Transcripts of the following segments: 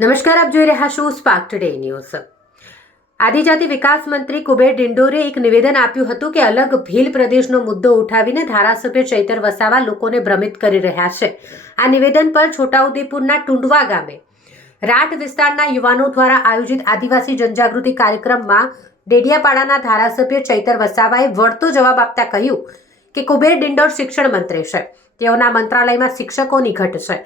નમસ્કાર, આપ જોઈ રહ્યા છો સ્પાર્ક ટુડે ન્યૂઝ। આદિજાતિ વિકાસ મંત્રી કુબેર ડિંડોરે એક નિવેદન આપ્યું હતું કે અલગ ભીલ પ્રદેશનો મુદ્દો ઉઠાવીને ધારાસભ્ય ચૈતર વસાવા લોકોને ભ્રમિત કરી રહ્યા છે। આ નિવેદન પર છોટાઉદેપુરના ટુંડવા ગામે રાઠ વિસ્તારના યુવાનો દ્વારા આયોજિત આદિવાસી જનજાગૃતિ કાર્યક્રમમાં ડેડિયાપાડાના ધારાસભ્ય ચૈતર વસાવાએ વળતો જવાબ આપતા કહ્યું કે કુબેર ડિંડોર શિક્ષણ મંત્રી છે, તેઓના મંત્રાલયમાં શિક્ષકોની ઘટ છે।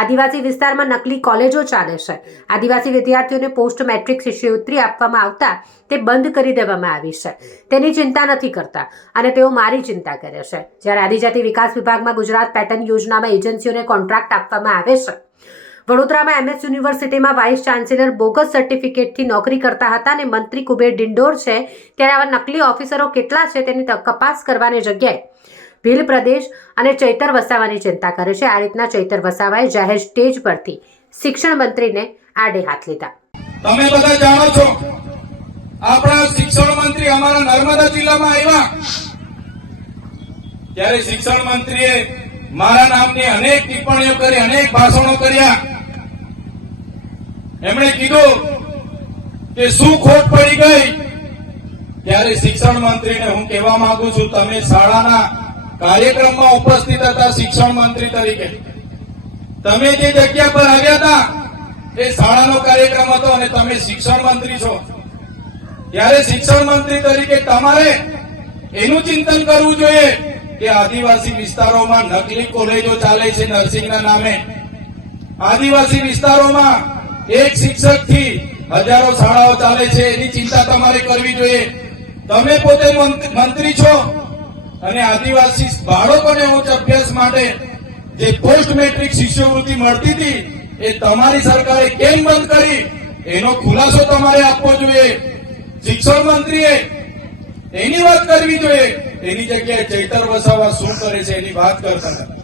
આદિવાસી વિસ્તારમાં નકલી કોલેજો ચાલે છે। આદિવાસી વિદ્યાર્થીઓને પોસ્ટ મેટ્રિક શિષ્યવૃત્તિ આપવામાં આવતા તે બંધ કરી દેવામાં આવી છે। તેની ચિંતા નથી કરતા અને તેઓ મારી ચિંતા કરે છે। જ્યારે આદિજાતિ વિકાસ વિભાગમાં ગુજરાત પેટર્ન યોજનામાં એજન્સીઓને કોન્ટ્રાક્ટ આપવામાં આવે છે। વડોદરામાં MS યુનિવર્સિટીમાં વાઇસ ચાન્સેલર બોગસ સર્ટિફિકેટથી નોકરી કરતા હતા અને મંત્રી કુબેર ડિંડોર છે ત્યારે આવા નકલી ઓફિસરો કેટલા છે તેની તપાસ કરવાની જગ્યાએ ભીલ પ્રદેશ અને ચૈતર વસાવાની ચિંતા કરે છે। આ રીતના ચૈતર વસાવાએ જાહેર સ્ટેજ પરથી શિક્ષણ મંત્રીને આડે હાથ લીધા। તમે બધા જાણો છો, આપણા શિક્ષણ મંત્રી અમારા નર્મદા જિલ્લામાં આવ્યા ત્યારે શિક્ષણ મંત્રીએ મારા નામની અનેક ટિપ્પણીઓ કરી, અનેક ભાષણો કર્યા। એમણે કીધું કે શું ખોટ પડી ગઈ ત્યારે શિક્ષણ મંત્રીને હું કહેવા માંગુ છું, તમે શાળાના કાર્યક્રમમાં ઉપસ્થિત હતા શિક્ષણ મંત્રી તરીકે, તમે જે જગ્યા પર આવ્યા હતા એ શાળાનો કાર્યક્રમ હતો અને તમે શિક્ષણ મંત્રી છો, ત્યારે શિક્ષણ મંત્રી તરીકે તમારે એનું ચિંતન કરવું જોઈએ કે આદિવાસી વિસ્તારોમાં નકલી કોલેજો ચાલે છે નર્સિંગના નામે। આદિવાસી વિસ્તારોમાં એક શિક્ષકથી હજારો શાળાઓ ચાલે છે, એની ચિંતા તમારે કરવી જોઈએ। તમે પોતે મંત્રી છો અને આદિવાસી બાળકોને ઉચ્ચ અભ્યાસ માટે જે પોસ્ટ મેટ્રિક શિષ્યવૃત્તિ મળતી હતી એ તમારી સરકારે કેમ બંધ કરી, એનો ખુલાસો તમારે આપવો જોઈએ। શિક્ષણ મંત્રીએ એની વાત કરવી જોઈએ, એની જગ્યાએ ચૈતર વસાવા શું કરે છે એની વાત કરતા નથી।